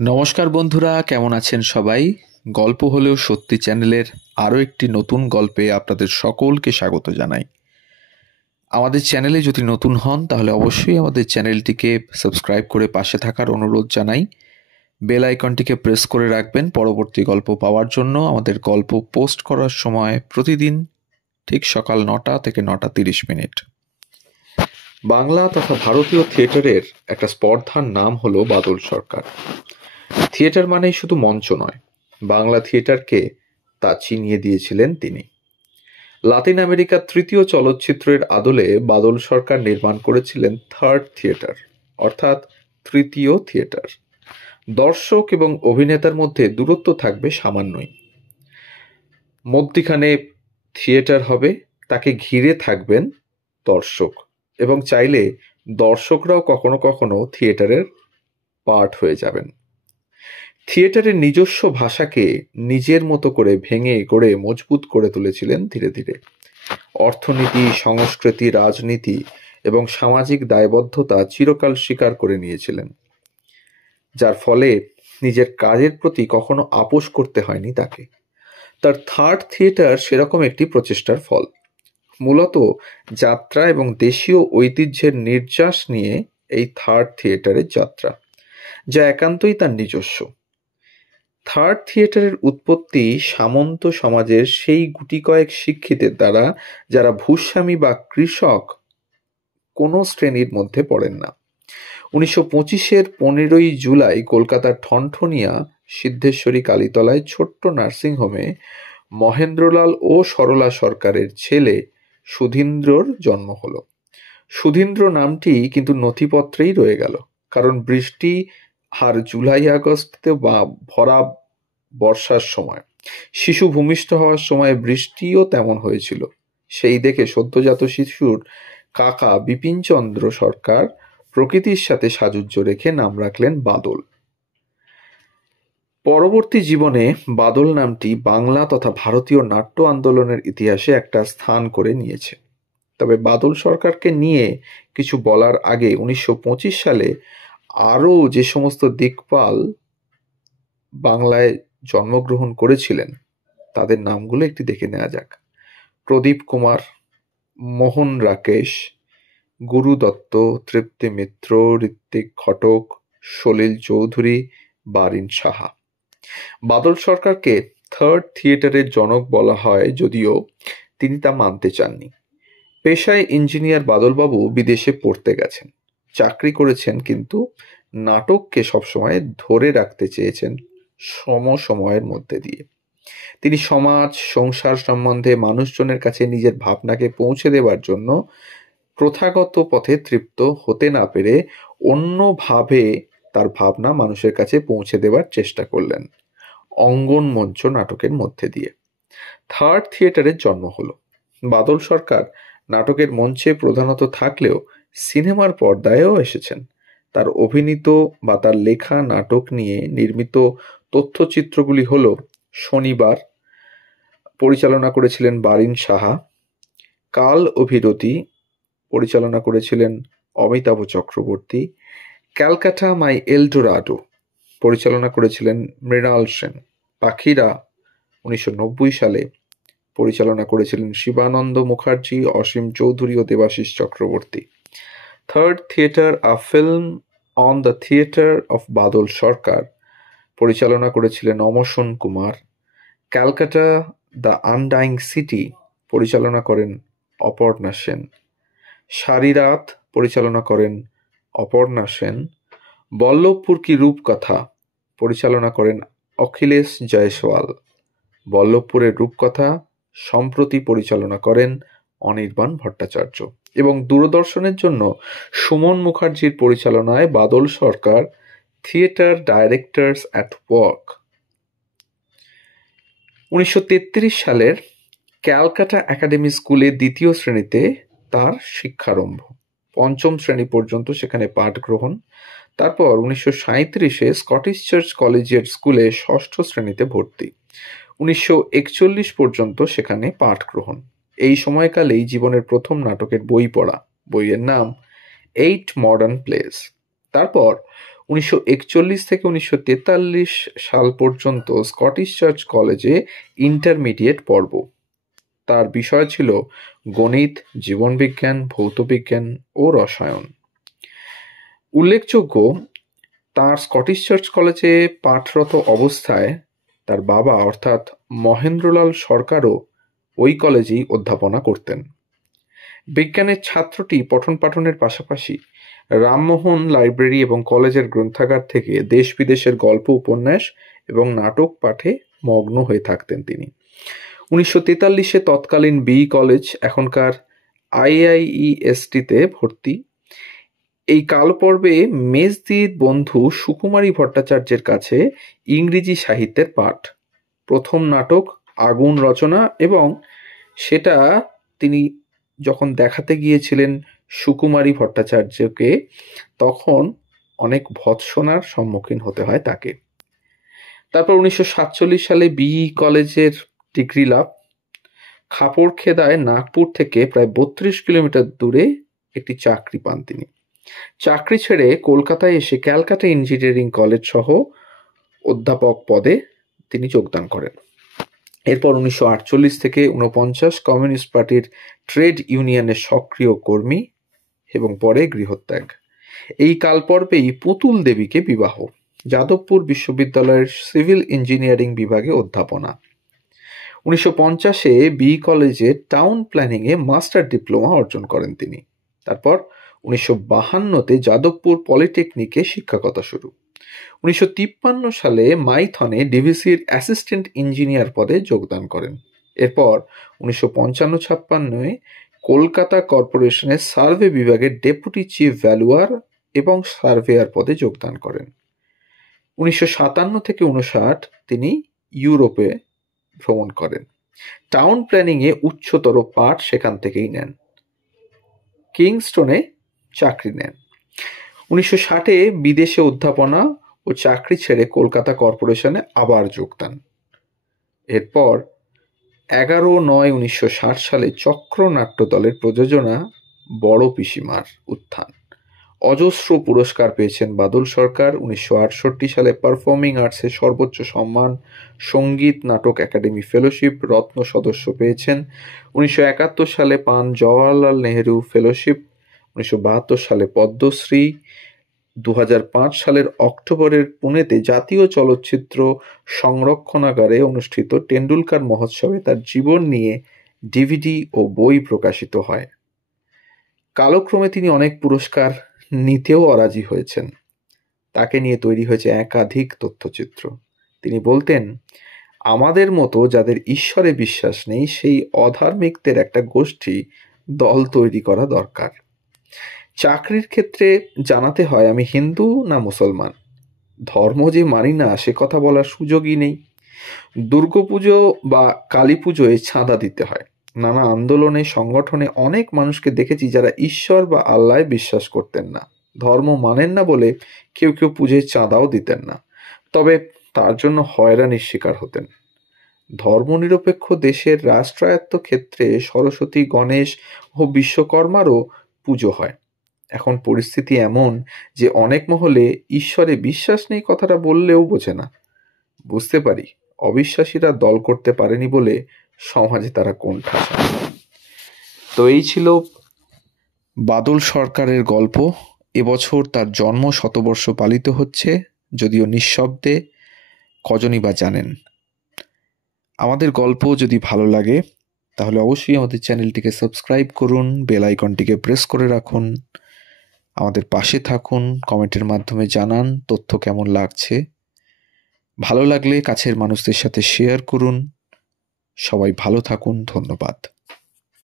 নমস্কার বন্ধুরা, কেমন আছেন সবাই? গল্প হলেও সত্যি চ্যানেলের আরও একটি নতুন গল্পে আপনাদের সকলকে স্বাগত জানাই। আমাদের চ্যানেলে যদি নতুন হন তাহলে অবশ্যই আমাদের চ্যানেলটিকে সাবস্ক্রাইব করে পাশে থাকার অনুরোধ জানাই। বেল আইকনটিকে প্রেস করে রাখবেন পরবর্তী গল্প পাওয়ার জন্য। আমাদের গল্প পোস্ট করার সময় প্রতিদিন ঠিক সকাল 9টা থেকে 9:30। বাংলা তথা ভারতীয় থিয়েটারের একটা স্পর্ধার নাম হলো বাদল সরকার। থিয়েটার মানেই শুধু মঞ্চ নয়, বাংলা থিয়েটারকে তা চিনিয়ে দিয়েছিলেন তিনি। লাতিন আমেরিকার তৃতীয় চলচ্চিত্রের আদলে বাদল সরকার নির্মাণ করেছিলেন থার্ড থিয়েটার, অর্থাৎ তৃতীয় থিয়েটার। দর্শক এবং অভিনেতার মধ্যে দূরত্ব থাকবে সামান্যই। মধ্যিখানে থিয়েটার হবে, তাকে ঘিরে থাকবেন দর্শক, এবং চাইলে দর্শকরাও কখনো কখনো থিয়েটারের পার্ট হয়ে যাবেন। থিয়েটারের নিজস্ব ভাষাকে নিজের মতো করে ভেঙে গড়ে মজবুত করে তুলেছিলেন ধীরে ধীরে। অর্থনীতি, সংস্কৃতি, রাজনীতি এবং সামাজিক দায়বদ্ধতা চিরকাল স্বীকার করে নিয়েছিলেন, যার ফলে নিজের কাজের প্রতি কখনো আপোষ করতে হয়নি তাকে। তার থার্ড থিয়েটার সেরকম একটি প্রচেষ্টার ফল। মূলত যাত্রা এবং দেশীয় ঐতিহ্যের নির্যাস নিয়ে এই থার্ড থিয়েটারের যাত্রা, যা একান্তই তার নিজস্ব। থার্ড থিয়েটারের উৎপত্তি সামন্ত সমাজের সেই গুটি কয়েক শিক্ষিতের দ্বারা, যারা ভূস্বামী বা কৃষক কোনো শ্রেণীর মধ্যে পড়েন না। 1925-এর 15ই জুলাই কলকাতার ঠনঠনিয়া সিদ্ধেশ্বরী কালীতলায় ছোট্ট নার্সিংহোমে মহেন্দ্রলাল ও সরলা সরকারের ছেলে সুধীন্দ্রর জন্ম হলো। সুধীন্দ্র নামটি কিন্তু নথিপত্রেই রয়ে গেল, কারণ বৃষ্টি আর জুলাই আগস্টে বা ভরা বর্ষার সময়, শিশু ভূমিষ্ঠ হওয়ার সময় বৃষ্টিও তেমন হয়েছিল। সেই দেখে সদ্যজাত শিশুর কাকা বিপিনচন্দ্র সরকার প্রকৃতির সাথে সাযুজ্য রেখে নাম রাখলেন বাদল। পরবর্তী জীবনে বাদল নামটি বাংলা তথা ভারতীয় নাট্য আন্দোলনের ইতিহাসে একটা স্থান করে নিয়েছে। তবে বাদল সরকারকে নিয়ে কিছু বলার আগে 1925 সালে আরও যে সমস্ত দিকপাল বাংলায় জন্মগ্রহণ করেছিলেন তাদের নামগুলো একটি দেখে নেওয়া যাক। প্রদীপ কুমার, মোহন রাকেশ, গুরু দত্ত, তৃপ্তি মিত্র, ঋত্বিক ঘটক, সলিল চৌধুরী, বারিন সাহা। বাদল সরকারকে থার্ড থিয়েটারের জনক বলা হয়, যদিও তিনি তা মানতে চাননি। পেশায় ইঞ্জিনিয়ার বাদলবাবু বিদেশে পড়তে গেছেন, চাকরি করেছেন, কিন্তু নাটককে সবসময় ধরে রাখতে চেয়েছেন সময়ের মধ্যে দিয়ে। তিনি সমাজ সংসার সম্বন্ধে মানুষজনের কাছে নিজের ভাবনাকে পৌঁছে দেবার জন্য প্রথাগত পথে তৃপ্ত হতে না পেরে অন্যভাবে তার ভাবনা মানুষের কাছে পৌঁছে দেবার চেষ্টা করলেন অঙ্গন মঞ্চ নাটকের মধ্যে দিয়ে। থার্ড থিয়েটারের জন্ম হলো। বাদল সরকার নাটকের মঞ্চে প্রধানত থাকলেও সিনেমার পর্দায়ও এসেছেন। তার অভিনীত বা তার লেখা নাটক নিয়ে নির্মিত তথ্যচিত্রগুলি হল শনিবার, পরিচালনা করেছিলেন বারিন সাহা; কাল অভিরতি, পরিচালনা করেছিলেন অমিতাভ চক্রবর্তী; ক্যালকাটা মাই এলডোরাডো, পরিচালনা করেছিলেন মৃণাল সেন; পাখিরা 1990 সালে, পরিচালনা করেছিলেন শিবানন্দ মুখার্জি, অসীম চৌধুরী ও Debashis Chakraborty. Third theatre, a film on the theatre of Badal Sarkar, পরিচালনা করেছিলেন Amshan Kumar; Calcutta the undying city, পরিচালনা করেন অপর্ণা সেন; সারিরাত, পরিচালনা করেন অপর্ণা সেন; বল্লভপুর কি রূপকথা, পরিচালনা করেন অখিলেশ জয়সওয়াল; বল্লভপুরের রূপকথা সম্প্রতি পরিচালনা করেন অনির্বাণ ভট্টাচার্য; এবং দূরদর্শনের জন্য সুমন মুখার্জির পরিচালনায় বাদল সরকার থিয়েটার ডাইরেক্টরস অ্যাট ওয়ার্ক। 1933 সালের ক্যালকাটা একাডেমি স্কুলে দ্বিতীয় শ্রেণীতে তার শিক্ষারম্ভ, পঞ্চম শ্রেণী পর্যন্ত সেখানে পাঠ গ্রহণ। তারপর 1937-এ স্কটিশ চার্চ কলেজিয়েট স্কুলে ষষ্ঠ শ্রেণীতে ভর্তি। 1941 পর্যন্ত সেখানে পাঠ গ্রহণ। এই সময়কালেই জীবনের প্রথম নাটকের বই পড়া। বইয়ের নাম 8 মডার্ন প্লেস। তারপর 1941 থেকে 1943 সাল পর্যন্ত স্কটিশ চার্চ কলেজে ইন্টারমিডিয়েট পর্ব। তার বিষয় ছিল গণিত, জীবনবিজ্ঞান, ভৌতবিজ্ঞান ও রসায়ন। উল্লেখযোগ্য, তার স্কটিশ চার্চ কলেজে পাঠরত অবস্থায় তার বাবা অর্থাৎ মহেন্দ্রলাল সরকারও ওই কলেজেই অধ্যাপনা করতেন। বিজ্ঞানের ছাত্রটি পঠন পাঠনের পাশাপাশি রামমোহন লাইব্রেরি এবং কলেজের গ্রন্থাগার থেকে দেশ বিদেশের গল্প, উপন্যাস এবং নাটক পাঠে মগ্ন হয়ে থাকতেন তিনি। 1943-এ তৎকালীন কলেজ, এখনকার IIESTতে ভর্তি। এই কালপর্বে মেজদির বন্ধু সুকুমারী ভট্টাচার্যের কাছে ইংরেজি সাহিত্যের পাঠ, প্রথম নাটক আগুন রচনা, এবং সেটা তিনি যখন দেখাতে গিয়েছিলেন সুকুমারী ভট্টাচার্যকে, তখন অনেক ভৎসনার সম্মুখীন হতে হয় তাকে। তারপর 1947 সালে কলেজের ডিগ্রি লাভ। খাপড়খেদায় নাগপুর থেকে প্রায় 32 কিলোমিটার দূরে একটি চাকরি পান তিনি। চাকরি ছেড়ে কলকাতায় এসে ক্যালকাটা ইঞ্জিনিয়ারিং কলেজ সহ অধ্যাপক পদে তিনি যোগদান করেন। এরপর 1948 থেকে 49 কমিউনিস্ট পার্টির ট্রেড ইউনিয়নের সক্রিয় কর্মী এবং পরে গৃহত্যাগ। এই কালপর্বেই পুতুল দেবীকে বিবাহ। যাদবপুর বিশ্ববিদ্যালয়ের সিভিল ইঞ্জিনিয়ারিং বিভাগে অধ্যাপনা। 1950-এ কলেজে টাউন প্ল্যানিংয়ে মাস্টার ডিপ্লোমা অর্জন করেন তিনি। তারপর 1952-তে যাদবপুর পলিটেকনিকে শিক্ষকতা শুরু। 1953 সালে মাইথনে ডিভিসির অ্যাসিস্ট্যান্ট ইঞ্জিনিয়ার পদে যোগদান করেন। এরপর 1955-56-এ কলকাতা কর্পোরেশনের সার্ভে বিভাগের ডেপুটি চিফ ভ্যালুয়ার এবং সার্ভেয়ার পদে যোগদান করেন। 1957 থেকে 1959 তিনি ইউরোপে ভ্রমণ করেন। টাউন প্ল্যানিংয়ে উচ্চতর পাঠ সেখান থেকেই নেন। কিংস্টনে চাকরি নেন। 1960-এ বিদেশে অধ্যাপনা ও চাকরি ছেড়ে কলকাতা কর্পোরেশনে আবার যোগদান। এরপর 11/9/1960 সালে চক্রনাট্য দলের প্রযোজনা বড় পিসিমার উত্থান। অজস্র পুরস্কার পেয়েছেন বাদল সরকার। 1968 সালে পারফর্মিং আর্টসের সর্বোচ্চ সম্মান সঙ্গীত নাটক একাডেমি ফেলোশিপ রত্ন সদস্য পেয়েছেন। 1971 সালে পান জওয়াহরলাল নেহেরু ফেলোশিপ। 1972 সালে পদ্মশ্রী। 2005 সালের অক্টোবরের পুনেতে জাতীয় চলচ্চিত্র সংরক্ষণাগারে অনুষ্ঠিত টেন্ডুলকার মহোৎসবে তার জীবন নিয়ে ডিভিডি ও বই প্রকাশিত হয়। কালক্রমে তিনি অনেক পুরস্কার নিতেও অরাজি হয়েছেন। তাকে নিয়ে তৈরি হয়েছে একাধিক তথ্যচিত্র। তিনি বলতেন, আমাদের মতো যাদের ঈশ্বরে বিশ্বাস নেই সেই অধার্মিকদের একটা গোষ্ঠী দল তৈরি করা দরকার। চাকরির ক্ষেত্রে জানাতে হয় আমি হিন্দু না মুসলমান, ধর্ম যে মানি না সে কথা বলার সুযোগই নেই। দুর্গাপুজো বা কালী পুজোয় চাঁদা দিতে হয়। নানা আন্দোলনে সংগঠনে অনেক মানুষকে দেখেছি যারা ঈশ্বর বা আল্লায় বিশ্বাস করতেন না, ধর্ম মানেন না বলে কেউ কেউ পুজোয় চাঁদাও দিতেন না, তবে তার জন্য হয়রানির শিকার হতেন। ধর্মনিরপেক্ষ দেশের রাষ্ট্রায়ত্ত ক্ষেত্রে সরস্বতী, গণেশ ও বিশ্বকর্মারও পুজো হয়। এখন পরিস্থিতি এমন যে অনেক মহলে ঈশ্বরে বিশ্বাস নেই কথাটা বললেও বোঝে না। বুঝতে পারি অবিশ্বাসীরা দল করতে পারেনি বলে সমাজে তারা কোণঠাসা। তো এই ছিল বাদল সরকারের গল্প। এবছর তার জন্ম শতবর্ষ পালিত হচ্ছে, যদিও নিঃশব্দে, কজনই বা জানেন। আমাদের গল্প যদি ভালো লাগে তাহলে অবশ্যই আমাদের চ্যানেলটিকে সাবস্ক্রাইব করুন, বেল আইকনটিকে প্রেস করে রাখুন, আমাদের পাশে থাকুন, কমেন্টের মাধ্যমে জানান তথ্য কেমন লাগছে। ভালো লাগলে কাছের মানুষদের সাথে শেয়ার করুন। সবাই ভালো থাকুন, ধন্যবাদ।